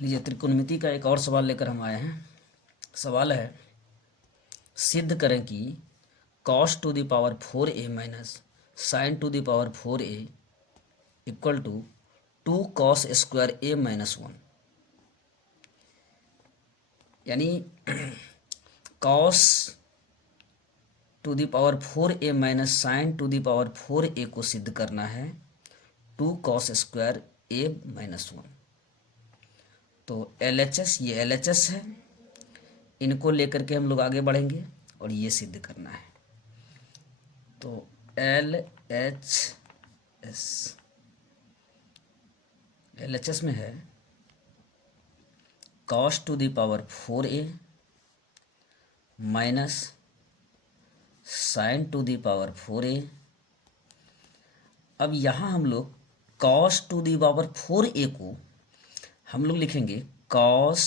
लीजिए, त्रिकोणमिति का एक और सवाल लेकर हम आए हैं। सवाल है, सिद्ध करें कि cos to the power 4a minus sine to the power 4a equal to 2 cos square a minus 1। यानी cos to the power 4a minus sine to the power 4a को सिद्ध करना है 2 cos स्क्वायर a माइनस 1। तो LHS, ये LHS है, इनको लेकर के हम लोग आगे बढ़ेंगे और ये सिद्ध करना है। तो LHS में है cos to the power 4a minus sine to the power 4a। अब यहाँ हम लोग cos to the power 4a को हम लोग लिखेंगे cos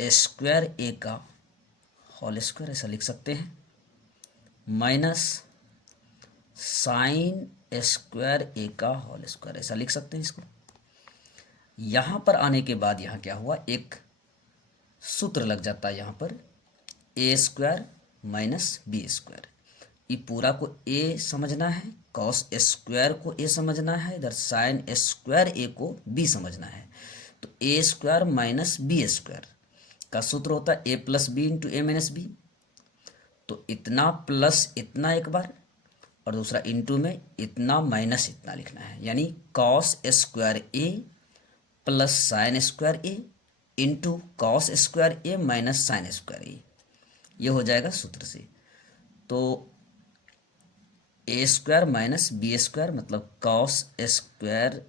स्क्वायर a का होल स्क्वायर, ऐसा लिख सकते हैं, माइनस साइन स्क्वायर a का होल स्क्वायर, ऐसा लिख सकते हैं इसको। यहाँ पर आने के बाद यहाँ क्या हुआ, एक सूत्र लग जाता है यहाँ पर, a square minus b square. ये पूरा को a समझना है, cos स्क्वायर को a समझना है, इधर साइन स्क्वायर a को b समझना है। तो a square minus b square का सूत्र होता है a plus b into a minus b. तो इतना प्लस इतना एक बार और दूसरा इंटू में इतना माइनस इतना लिखना है, यानी cos square a plus sine square a into cos square a minus sine square a, ये हो जाएगा सूत्र से। तो a square minus b square मतलब cos square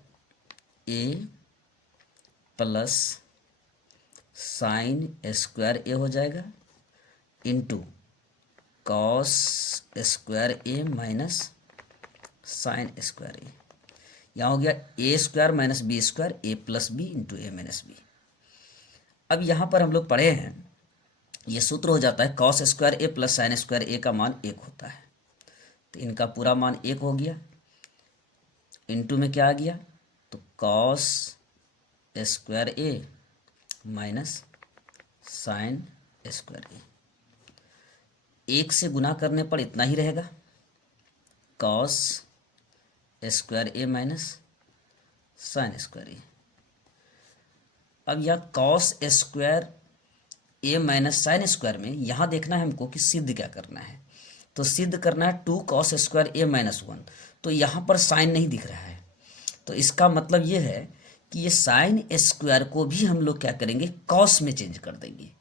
a plus sine square a हो जाएगा into cos square a minus sine square a। यहाँ हो गया a square minus b square a plus b into a minus b. अब यहाँ पर हम लोग पढ़े हैं, ये सूत्र हो जाता है cos square a plus sine square a का मान 1 होता है। तो इनका पूरा मान 1 हो गया, इंटू में क्या आ गया, तो cos square a minus sine square a। 1 से गुना करने पर इतना ही रहेगा, cos square a minus sine square a। अब यह cos square a minus sine square में यहाँ देखना है हमको कि सिद्ध क्या करना है। तो सिद्ध करना है 2 cos स्क्वायर a माइनस 1। तो यहाँ पर साइन नहीं दिख रहा है, तो इसका मतलब ये है कि ये साइन स्क्वायर को भी हम लोग क्या करेंगे, cos में चेंज कर देंगे।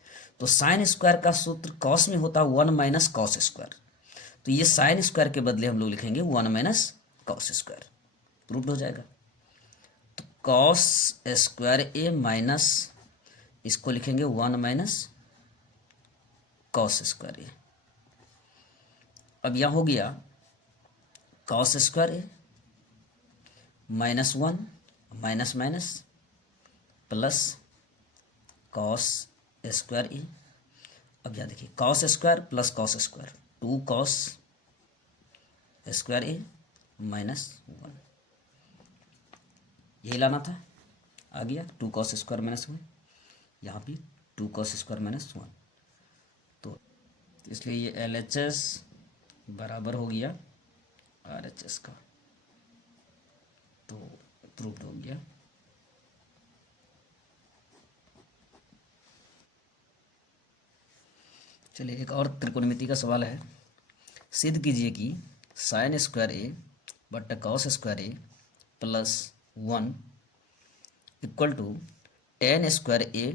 तो साइन स्क्वायर का सूत्र cos में होता है 1 माइनस कॉस स्क्वायर। तो ये साइन स्क्वायर के बदले हम लोग लिखेंगे 1 माइनस कॉस स्क्वायर, प्रूव्ड हो जाएगा। तो cos स्क्वायर a माइनस इसको लिखेंगे 1 माइनस कॉस स्क्वायर a। अब यहाँ हो गया cos square a minus 1 minus minus plus cos square a। अब यहाँ देखिए cos square plus cos square 2 cos square a minus 1, यही लाना था, आ गया 2 cos स्क्वायर माइनस 1, यहाँ भी 2 cos स्क्वायर माइनस 1। तो इसलिए ये LHS बराबर हो गया RHS का, तो प्रूव्ड हो गया। चलिए, एक और त्रिकोणमिति का सवाल है, सिद्ध कीजिए कि साइन स्क्वायर a बट्टा cos square a plus 1 equal to tan square a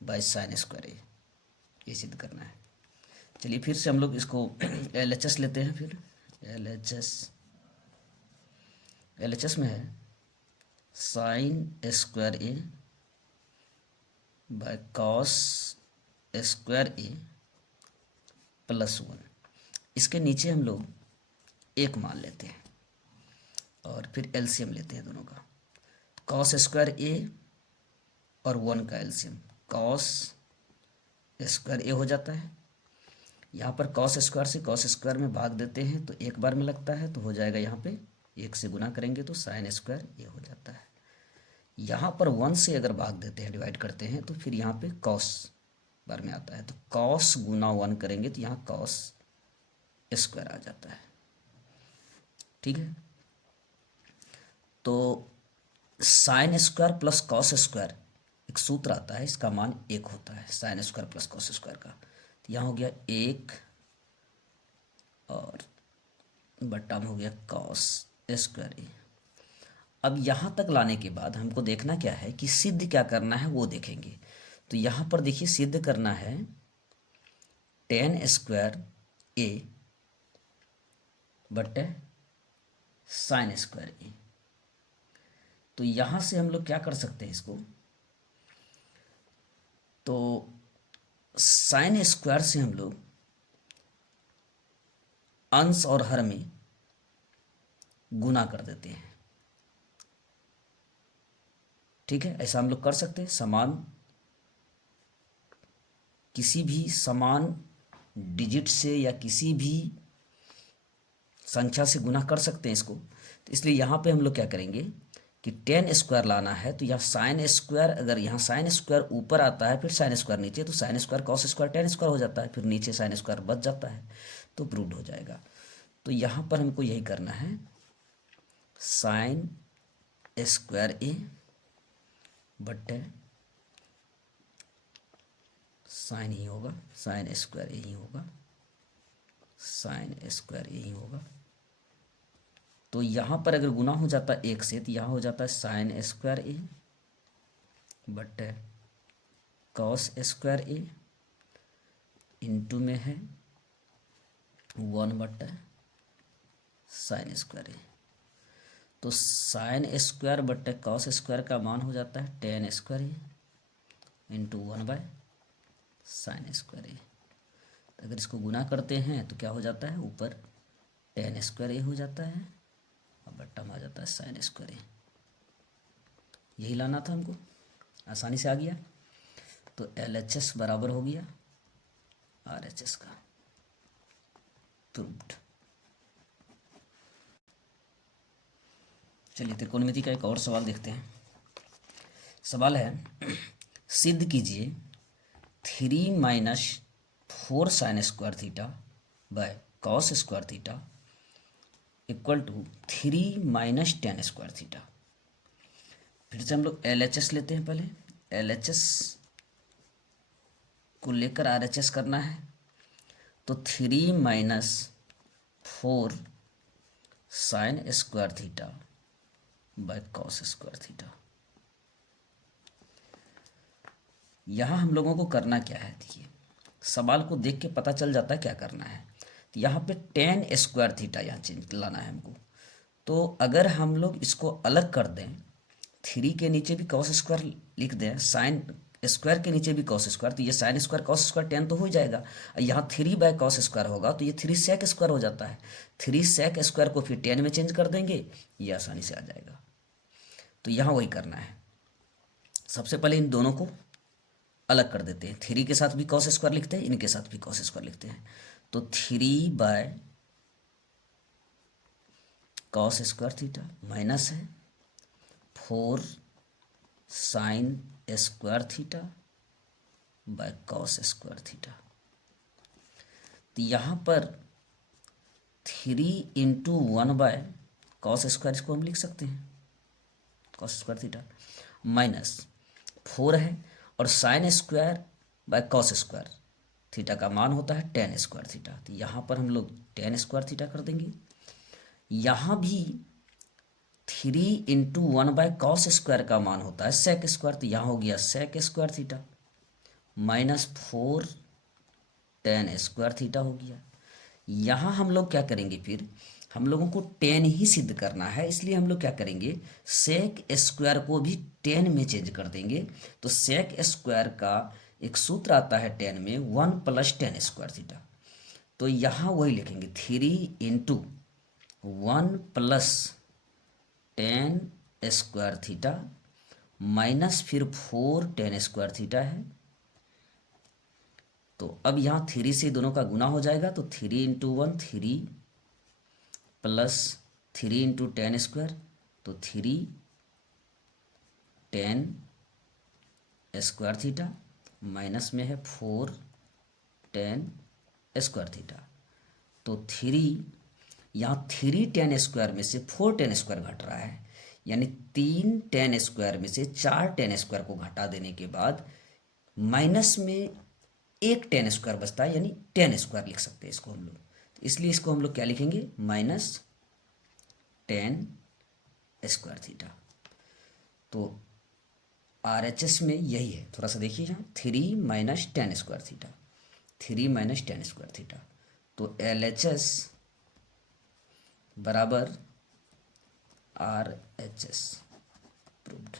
by sine square a, ये सिद्ध करना है। चलिए फिर से हम लोग इसको LHS लेते हैं। फिर LHS में है sign square a bye cos square a plus 1। इसके नीचे हम लोग 1 मान लेते हैं और फिर एलसीएम लेते हैं दोनों का। कॉस स्क्वायर a और 1 का एलसीएम कॉस स्क्वायर a हो जाता है। यहाँ पर कॉस स्क्वायर से कॉस स्क्वायर में भाग देते हैं तो एक बार में लगता है, तो हो जाएगा यहाँ पे 1 से गुना करेंगे तो साइन स्क्वायर a हो जाता है। यहाँ पर 1 से अगर भाग देते हैं, डिवाइड करते हैं, तो फिर यहाँ पे कॉस बार में आता है, तो कॉस गुना 1 करेंगे तो यहाँ कॉस स्क्वायर आ जाता है। ठीक है, तो sine square plus cos square एक सूत्र आता है, इसका मान 1 होता है, sine square plus cos square का। तो यहाँ हो गया 1 और बट्टा में हो गया कॉस स्क्वायर ए। अब यहाँ तक लाने के बाद हमको देखना क्या है कि सिद्ध क्या करना है वो देखेंगे। तो यहाँ पर देखिए सिद्ध करना है टेन स्क्वायर ए बटे साइन स्क्वायर ए। तो यहाँ से हम लोग क्या कर सकते हैं इसको, तो साइन स्क्वायर से हम लोग अंश और हर में गुना कर देते हैं। ठीक है, ऐसा हम लोग कर सकते हैं, समान किसी भी समान डिजिट से या किसी भी संख्या से गुना कर सकते हैं इसको। तो इसलिए यहाँ पे हम लोग क्या करेंगे कि टेन स्क्वायर लाना है, तो यहाँ साइन स्क्वायर, अगर यहाँ साइन स्क्वायर ऊपर आता है फिर साइन स्क्वायर नीचे, तो sine square cos square ten square हो जाता है, फिर नीचे साइन स्क्वायर बच जाता है, तो प्रूव्ड हो जाएगा। तो यहाँ पर हमको यही करना है, साइन स्क्वायर ए बटे साइन ही होगा, साइन स्क्वायर ए ही होगा, साइन स्क्वायर ए ही होगा। तो यहाँ पर अगर गुना हो जाता है 1 से, तो यहाँ हो जाता है साइन स्क्वायर ए बटे कॉस स्क्वायर ए, इंटू में है 1 बटे साइन स्क्वायर ए। तो साइन स्क्वायर बटे कॉस स्क्वायर का मान हो जाता है tan square A into 1 by sine square A. अगर इसको गुना करते हैं तो क्या हो जाता है, ऊपर टेन स्क्वायर ए हो जाता है और बट्टा में आ जाता है साइन स्क्वायर ए। यही लाना था हमको, आसानी से आ गया। तो LHS बराबर हो गया RHS का, प्रूव्ड। चलिए त्रिकोणमिति का एक और सवाल देखते हैं। सवाल है सिद्ध कीजिए 3 minus 4 sine square theta by cos square theta equal to 3 minus tan square theta. फिर से हम लोग LHS लेते हैं, पहले LHS को लेकर RHS करना है। तो 3 minus 4 sine square theta by cos square theta. यहाँ हम लोगों को करना क्या है, देखिए सवाल को देख के पता चल जाता है क्या करना है। तो यहाँ पे टेन स्क्वायर थीटा यहाँ चेंज लाना है हमको। तो अगर हम लोग इसको अलग कर दें, 3 के नीचे भी कॉस स्क्वायर लिख दें, साइन स्क्वायर के नीचे भी कॉस स्क्वायर, तो ये साइन स्क्वायर कॉस स्क्वायर 10 तो हो जाएगा। यहाँ 3 बाय कॉस स्क्वायर होगा तो ये 3 सेक स्क्वायर हो जाता है। 3 सेक स्क्वायर को फिर 10 में चेंज कर देंगे, ये आसानी से आ जाएगा। तो यहाँ वही करना है, सबसे पहले इन दोनों को अलग कर देते हैं। 3 के साथ भी कॉस स्क्वायर लिखते हैं, इनके साथ भी कॉस स्क्वायर लिखते हैं। तो 3 bye cos square theta minus है 4 sine square theta by cos square theta. तो यहाँ पर 3 इंटू 1 बाय कॉस स्क्वायर, इसको हम लिख सकते हैं कॉस स्क्वायर थीटा, माइनस 4 है और sine square by cos square theta का मान होता है टेन स्क्वायर थीटा। तो यहाँ पर हम लोग टेन स्क्वायर थीटा कर देंगे। यहाँ भी 3 इंटू 1 बाय कॉस स्क्वायर का मान होता है सेक स्क्वायर, तो यहाँ हो गया sec square theta minus 4 tan square theta हो गया। यहाँ हम लोग क्या करेंगे, फिर हम लोगों को 10 ही सिद्ध करना है, इसलिए हम लोग क्या करेंगे सेक स्क्वायर को भी 10 में चेंज कर देंगे। तो सेक स्क्वायर का एक सूत्र आता है 10 में 1 प्लस टेन स्क्वायर थीटा। तो यहाँ वही लिखेंगे 3 into 1 plus ten square theta minus फिर 4 टेन स्क्वायर थीटा है। तो अब यहाँ 3 से दोनों का गुना हो जाएगा, तो 3 into 1 3 plus 3 into ten square, तो 3 टेन स्क्वायर थीटा माइनस में है 4 टेन स्क्वायर थीटा। तो 3, यहाँ 3 टेन स्क्वायर में से 4 टेन स्क्वायर घट रहा है, यानी 3 टेन स्क्वायर में से 4 टेन स्क्वायर को घटा देने के बाद माइनस में 1 टेन स्क्वायर बचता है, यानी 10 स्क्वायर लिख सकते हैं इसको हम लोग। तो इसलिए इसको हम लोग क्या लिखेंगे, माइनस 10 स्क्वायर थीटा। तो RHS में यही है, थोड़ा सा देखिए यहाँ 3 minus 10 square theta, 3 minus 10 square theta. तो LHS बराबर RHS प्रूव्ड।